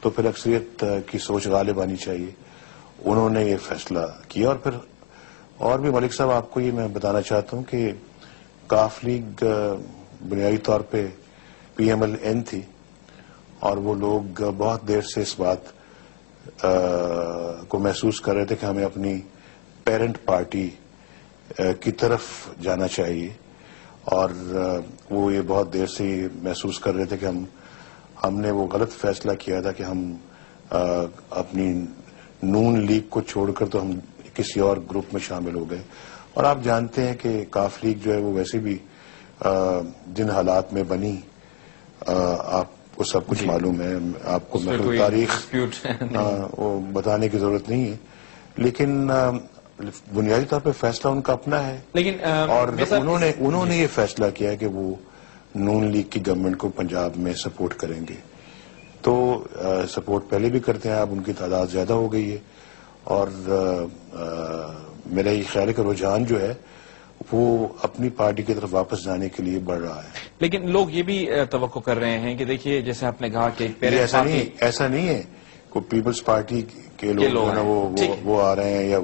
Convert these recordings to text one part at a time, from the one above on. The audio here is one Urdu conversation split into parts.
تو پھر اکثریت کی سوچ غالب آنی چاہیے. انہوں نے یہ فیصلہ کیا. اور پھر اور بھی ملک صاحب آپ کو یہ میں بتانا چاہتا ہوں کہ کاف لیگ بنیادی طور پہ PMLN تھی اور وہ لوگ بہت دیر سے اس بات کو محسوس کر رہے تھے کہ ہمیں اپنی پیرنٹ پارٹی کی طرف جانا چاہیے. اور وہ یہ بہت دیر سے یہ محسوس کر رہے تھے کہ ہم نے وہ غلط فیصلہ کیا تھا کہ ہم اپنی نون لیگ کو چھوڑ کر تو ہم کسی اور گروپ میں شامل ہو گئے. اور آپ جانتے ہیں کہ کاف لیگ جو ہے وہ ویسے بھی جن حالات میں بنی آپ کو سب کچھ معلوم ہے. آپ کو تاریخ وہ بتانے کی ضرورت نہیں ہے. لیکن بنیادی طور پہ فیصلہ ان کا اپنا ہے. لیکن اور انہوں نے یہ فیصلہ کیا کہ وہ نون لیگ کی گورنمنٹ کو پنجاب میں سپورٹ کریں گے. تو سپورٹ پہلے بھی کرتے ہیں. اب ان کی تعداد زیادہ ہو گئی ہے اور میرا یہ خیال ہے کہ رجحان جو ہے وہ اپنی پارٹی کی طرف واپس جانے کے لیے بڑھ رہا ہے. لیکن لوگ یہ بھی توقع کر رہے ہیں کہ دیکھیے جیسے آپ نے کہا کہ ایسا نہیں ہے کہ پیپلز پارٹی کے لوگ جو نا وہ آ رہے ہیں یا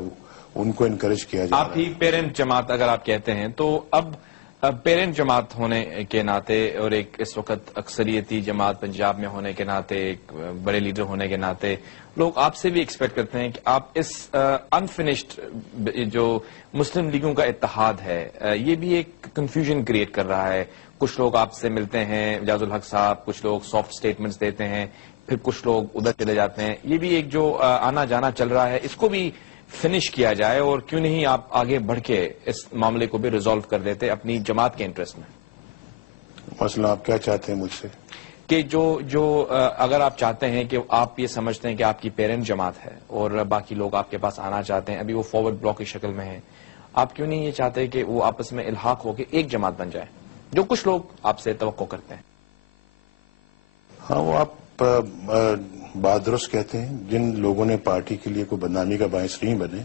ان کو انکریج کیا جا رہا ہے. آپ ہی پیرنٹ جماعت اگر آپ کہتے ہیں تو اب پیرنٹ جماعت ہونے کے ناطے اور ایک اس وقت اکثریتی جماعت پنجاب میں ہونے کے ناطے ایک بڑے لیڈر ہونے کے ناطے لوگ آپ سے بھی ایکسپیکٹ کرتے ہیں کہ آپ اس انفنشڈ جو مسلم لیگوں کا اتحاد ہے یہ بھی ایک کنفیوژن کریٹ کر رہا ہے. کچھ لوگ آپ سے ملتے ہیں اعجاز الحق صاحب, کچھ لوگ سافٹ سٹیٹمنٹس دیتے ہیں, پھر کچھ لوگ ادھر چلے جاتے ہیں. یہ بھی ایک جو آنا جانا چل رہا ہے اس کو بھی فنش کیا جائے اور کیوں نہیں آپ آگے بڑھ کے اس معاملے کو بھی ریزالو کر دیتے اپنی جماعت کے انٹرسٹ میں. مثلا آپ کیا چاہتے ہیں مجھ سے کہ جو اگر آپ چاہتے ہیں کہ آپ یہ سمجھتے ہیں کہ آپ کی پیرنٹ جماعت ہے اور باقی لوگ آپ کے پاس آنا چاہتے ہیں, ابھی وہ فارورڈ بلاک کی شکل میں ہیں, آپ کیوں نہیں یہ چاہتے کہ وہ آپس میں الحاق ہو کے ایک جماعت بن جائے جو کچھ لوگ آپ سے توقع کرتے ہیں. ہاں وہ آپ بات درست کہتے ہیں. جن لوگوں نے پارٹی کے لیے کوئی بدنامی کا باعث نہیں بنے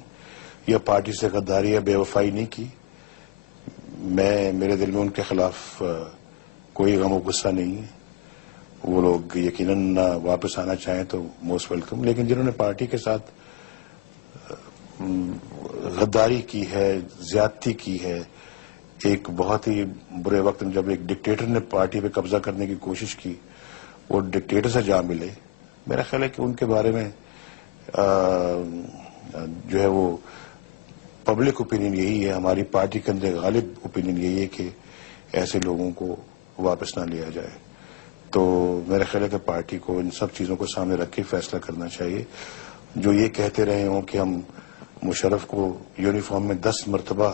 یا پارٹی سے غداری یا بے وفائی نہیں کی, میرے دل میں ان کے خلاف کوئی غم و غصہ نہیں ہے. وہ لوگ یقیناً واپس آنا چاہیں تو موسٹ ویلکم. لیکن جنہوں نے پارٹی کے ساتھ غداری کی ہے, زیادتی کی ہے, ایک بہت ہی برے وقت میں جب ایک ڈکٹیٹر نے پارٹی پہ قبضہ کرنے کی کوشش کی وہ ڈکٹیٹر سے جا ملے, میرا خیال ہے کہ ان کے بارے میں جو ہے وہ پبلک اوپینین یہی ہے, ہماری پارٹی کے اندر غالب اوپینین یہی ہے کہ ایسے لوگوں کو واپس نہ لیا جائے. تو میرا خیال ہے کہ پارٹی کو ان سب چیزوں کو سامنے رکھ کے فیصلہ کرنا چاہیے. جو یہ کہتے رہے ہوں کہ ہم مشرف کو یونیفارم میں 10 مرتبہ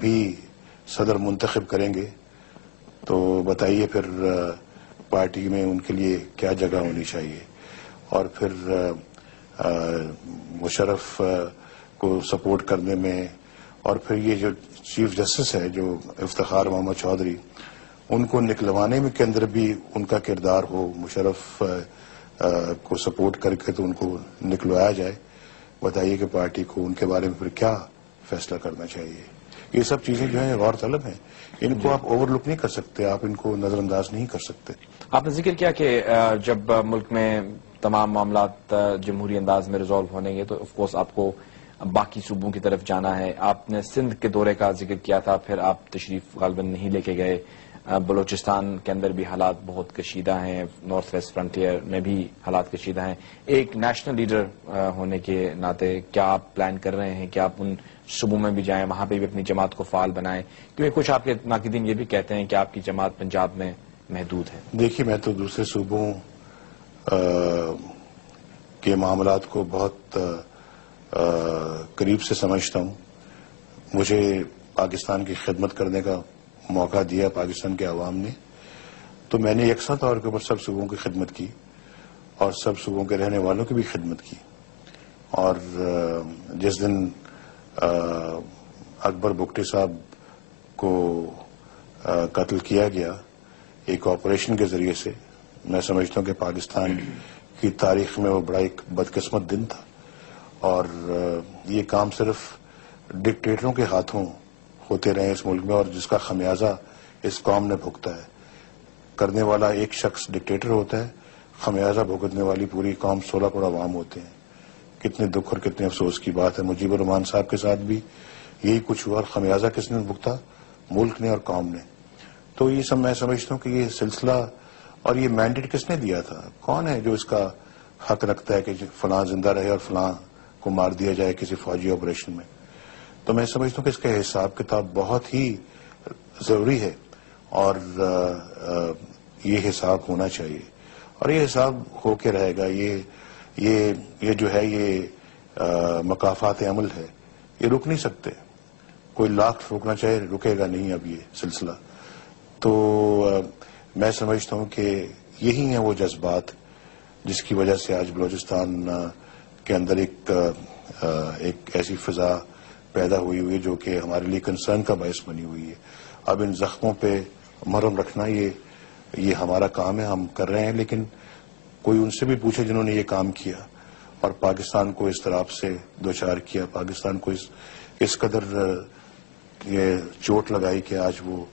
بھی صدر منتخب کریں گے تو بتائیے پھر پارٹی میں ان کے لیے کیا جگہ ہونی چاہیے. اور پھر مشرف کو سپورٹ کرنے میں اور پھر یہ جو چیف جسٹس ہے جو افتخار محمد چودھری, ان کو نکلوانے میں کے اندر بھی ان کا کردار ہو, مشرف کو سپورٹ کر کے تو ان کو نکلوایا جائے. بتائیے کہ پارٹی کو ان کے بارے میں پھر کیا فیصلہ کرنا چاہیے. یہ سب چیزیں جو ہیں غور طلب ہیں, ان کو آپ اوور لک نہیں کر سکتے, آپ ان کو نظر انداز نہیں کر سکتے. آپ نے ذکر کیا کہ جب ملک میں تمام معاملات جمہوری انداز میں ریزالو ہونے گے تو آف کورس آپ کو باقی صوبوں کی طرف جانا ہے. آپ نے سندھ کے دورے کا ذکر کیا تھا, پھر آپ تشریف غالباً نہیں لے کے گئے. بلوچستان کے اندر بھی حالات بہت کشیدہ ہیں, نارتھ ویسٹ فرنٹیئر میں بھی حالات کشیدہ ہیں. ایک نیشنل لیڈر ہونے کے ناطے کیا آپ پلان کر رہے ہیں کہ آپ ان صوبوں میں بھی جائیں, وہاں پہ بھی اپنی جماعت کو فعال بنائیں, کیونکہ کچھ آپ کے ناقدین یہ بھی کہتے ہیں کہ آپ کی جماعت پنجاب میں محدود ہے. دیکھیے میں تو دوسرے صوبوں کے معاملات کو بہت قریب سے سمجھتا ہوں. مجھے پاکستان کی خدمت کرنے کا موقع دیا پاکستان کے عوام نے, تو میں نے یکساں طور کے اوپر سب صوبوں کی خدمت کی اور سب صوبوں کے رہنے والوں کی بھی خدمت کی. اور جس دن اکبر بگٹی صاحب کو قتل کیا گیا ایک آپریشن کے ذریعے سے, میں سمجھتا ہوں کہ پاکستان کی تاریخ میں وہ بڑا ایک بدقسمت دن تھا. اور یہ کام صرف ڈکٹیٹروں کے ہاتھوں ہوتے رہے اس ملک میں, اور جس کا خمیازہ اس قوم نے بھگتا ہے. کرنے والا ایک شخص ڈکٹیٹر ہوتا ہے, خمیازہ بھگتنے والی پوری قوم 16 کروڑ عوام ہوتے ہیں. کتنے دکھ اور کتنے افسوس کی بات ہے. مجیب الرحمان صاحب کے ساتھ بھی یہی کچھ ہوا اور خمیازہ کس نے بھگتا؟ ملک نے اور قوم نے. تو یہ سب میں سمجھتا ہوں کہ یہ سلسلہ اور یہ مینڈیٹ کس نے دیا تھا؟ کون ہے جو اس کا حق رکھتا ہے کہ فلاں زندہ رہے اور فلاں کو مار دیا جائے کسی فوجی آپریشن میں؟ تو میں سمجھتا ہوں کہ اس کا حساب کتاب بہت ہی ضروری ہے اور یہ حساب ہونا چاہیے اور یہ حساب ہو کے رہے گا. یہ جو ہے یہ مقافات عمل ہے، یہ رک نہیں سکتے. کوئی لاکھ روکنا چاہے رکے گا نہیں اب یہ سلسلہ. تو میں سمجھتا ہوں کہ یہی ہیں وہ جذبات جس کی وجہ سے آج بلوچستان کے اندر ایک ایسی فضا پیدا ہوئی ہے جو کہ ہمارے لیے کنسرن کا باعث بنی ہوئی ہے. اب ان زخموں پہ مرہم رکھنا یہ ہمارا کام ہے، ہم کر رہے ہیں. لیکن کوئی ان سے بھی پوچھے جنہوں نے یہ کام کیا اور پاکستان کو اس طرح سے دوچار کیا، پاکستان کو اس قدر یہ چوٹ لگائی کہ آج وہ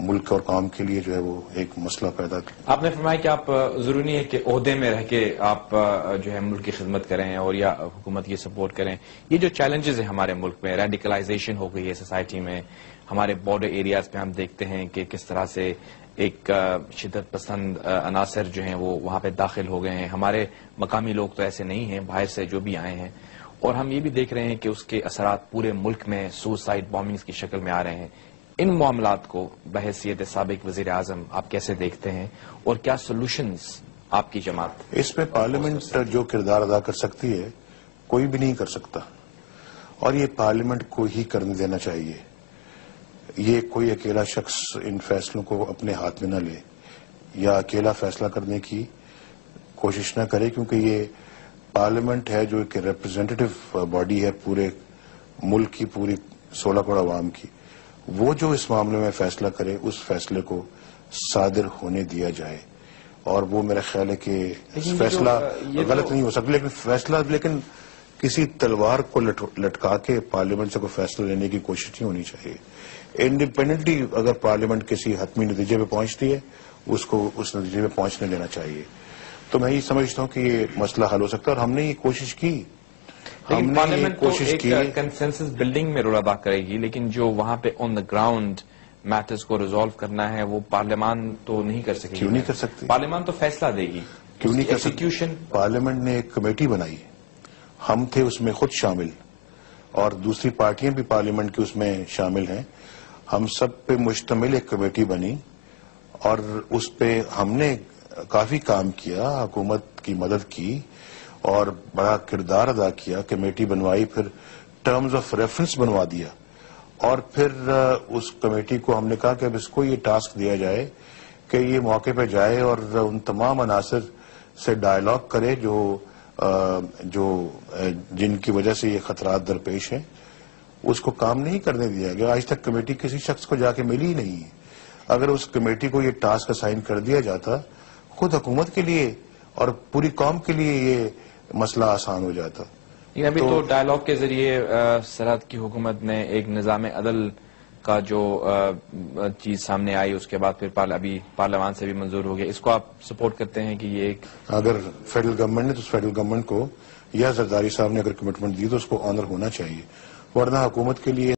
ملک اور قوم کے لیے جو ہے وہ ایک مسئلہ پیدا کیا. آپ نے فرمایا کہ آپ ضروری نہیں ہے کہ عہدے میں رہ کے آپ جو ہے ملک کی خدمت کریں اور یا حکومت کی سپورٹ کریں. یہ جو چیلنجز ہیں ہمارے ملک میں، ریڈیکلائزیشن ہو گئی ہے سوسائٹی میں، ہمارے بارڈر ایریاز پہ ہم دیکھتے ہیں کہ کس طرح سے ایک شدت پسند عناصر جو ہیں وہ وہاں پہ داخل ہو گئے ہیں. ہمارے مقامی لوگ تو ایسے نہیں ہیں، باہر سے جو بھی آئے ہیں. اور ہم یہ بھی دیکھ رہے ہیں کہ اس کے اثرات پورے ملک میں سوسائڈ بامبنگز کی شکل میں آ رہے ہیں. ان معاملات کو بحیثیت سابق وزیر اعظم آپ کیسے دیکھتے ہیں اور کیا سولوشنز آپ کی جماعت؟ اس میں پارلیمنٹ جو کردار ادا کر سکتی ہے کوئی بھی نہیں کر سکتا اور یہ پارلیمنٹ کو ہی کرنے دینا چاہیے. یہ کوئی اکیلا شخص ان فیصلوں کو اپنے ہاتھ میں نہ لے یا اکیلا فیصلہ کرنے کی کوشش نہ کرے، کیونکہ یہ پارلیمنٹ ہے جو ایک ریپرزینٹیو باڈی ہے پورے ملک کی، پوری 16 کروڑ عوام کی. وہ جو اس معاملے میں فیصلہ کرے اس فیصلے کو صادر ہونے دیا جائے. اور وہ میرا خیال ہے کہ فیصلہ غلط نہیں ہو سکتا، لیکن لیکن کسی تلوار کو لٹکا کے پارلیمنٹ سے کوئی فیصلہ لینے کی کوشش نہیں ہونی چاہیے. انڈیپینڈنٹلی اگر پارلیمنٹ کسی حتمی نتیجے پہ پہنچتی ہے اس کو اس نتیجے پہ پہنچنے دینا چاہیے. تو میں یہ سمجھتا ہوں کہ یہ مسئلہ حل ہو سکتا ہے اور ہم نے یہ کوشش کی. لیکن پارلیمنٹ تو ایک کنسنسس بلڈنگ میں رول ادا کرے گی، لیکن جو وہاں پہ آن دا گراؤنڈ میٹرز کو ریزالو کرنا ہے وہ پارلیمان تو نہیں کر سکے گی. کیوں نہیں کر سکتی؟ پارلیمان تو فیصلہ دے گی. کیوں نہیں کر سکتی؟ ایکسیکیوشن پارلیمنٹ نے ایک کمیٹی بنائی، ہم تھے اس میں خود شامل اور دوسری پارٹیاں بھی پارلیمنٹ کی اس میں شامل ہیں. ہم سب پہ مشتمل ایک کمیٹی بنی اور اس پہ ہم نے کافی کام کیا، حکومت کی مدد کی اور بڑا کردار ادا کیا. کمیٹی بنوائی، پھر ٹرمز آف ریفرنس بنوا دیا اور پھر اس کمیٹی کو ہم نے کہا کہ اب اس کو یہ ٹاسک دیا جائے کہ یہ موقع پہ جائے اور ان تمام عناصر سے ڈائلاگ کرے جن کی وجہ سے یہ خطرات درپیش ہیں. اس کو کام نہیں کرنے دیا گیا. آج تک کمیٹی کسی شخص کو جا کے ملی ہی نہیں ہے. اگر اس کمیٹی کو یہ ٹاسک اسائن کر دیا جاتا خود حکومت کے لیے اور پوری قوم کے لیے یہ مسئلہ آسان ہو جاتا. ابھی تو ڈائلاگ کے ذریعے سرحد کی حکومت نے ایک نظام عدل کا جو چیز سامنے آئی اس کے بعد پھر ابھی پارلیمان سے بھی منظور ہو گیا. اس کو آپ سپورٹ کرتے ہیں کہ یہ ایک اگر فیڈرل گورنمنٹ نے تو فیڈرل گورنمنٹ کو یا زرداری صاحب نے اگر کمٹمنٹ دی تو اس کو آنر ہونا چاہیے، ورنہ حکومت کے لیے